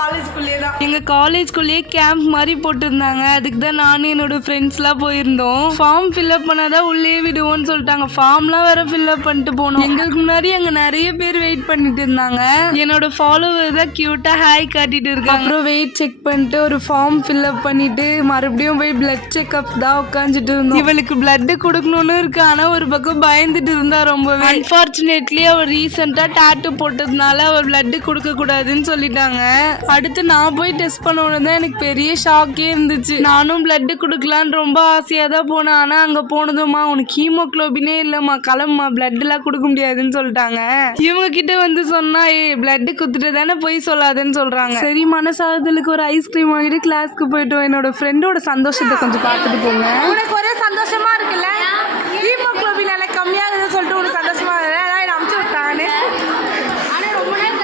காலேஜ்குள்ளேயே தான். எங்கள் காலேஜ்குள்ளேயே கேம்ப் மாதிரி போட்டிருந்தாங்க. அதுக்கு தான் நானும் என்னோட ஃப்ரெண்ட்ஸ்லாம் போயிருந்தோம். ஃபார்ம் ஃபில்அப் பண்ணாதான் உள்ளே விடுவோன்னு சொல்லிட்டாங்க. ஃபார்ம்லாம் வேற ஃபில்அப் பண்ணிட்டு போனோம். எங்களுக்கு முன்னாடி அங்கே நிறைய பேர் வெயிட் பண்ணிட்டு இருந்தாங்க. என்னோட ஃபாலோவர் தான் கியூட்டா ஹாய் காட்டிட்டு இருக்காங்க. அப்புறம் வெயிட் செக் பண்ணிட்டு ஒரு ஃபார்ம் ஃபில்அப் பண்ணிட்டு மறுபடியும் போய் பிளட் செக்அப் தான் உட்காந்துட்டு இருந்தோம். இவளுக்கு பிளட் கொடுக்கணும்னு இருக்கு. ஆனா ஒரு பக்கம் பயந்துட்டு இருந்தா ரொம்பவே. அன்பார்ச்சுனேட்லி அவர் ரீசெண்டா டாட்டூ போட்டதுனால அவர் பிளட் கொடுக்க கூடாதுன்னு சொல்லிட்டாங்க. அடுத்து நான் போய் டெஸ்ட் பண்ணணும் தான் எனக்கு பெரிய ஷாக்கே இருந்துச்சு. நானும் பிளட் கொடுக்கலான்னு ரொம்ப ஆசையா தான் போனேன். ஆனா அங்க போனதுமா உனக்கு ஹீமோகுளோபினே இல்லம்மா, கிளம்புமா, பிளட் எல்லாம் கொடுக்க முடியாதுன்னு சொல்லிட்டாங்க. இவங்க கிட்ட வந்து சொன்னா பிளட் குத்துட்டு தானே போய் சொல்லாதுன்னு சொல்றாங்க. சரி மனசாதலுக்கு ஒரு ஐஸ்கிரீம் வாங்கிட்டு கிளாஸ்க்கு போயிட்டோம். என்னோட ஃப்ரெண்டோட சந்தோஷத்தை கொஞ்சம் பார்த்துட்டு போங்க. உனக்கு ஒரே சந்தோஷமா இருக்குல்ல?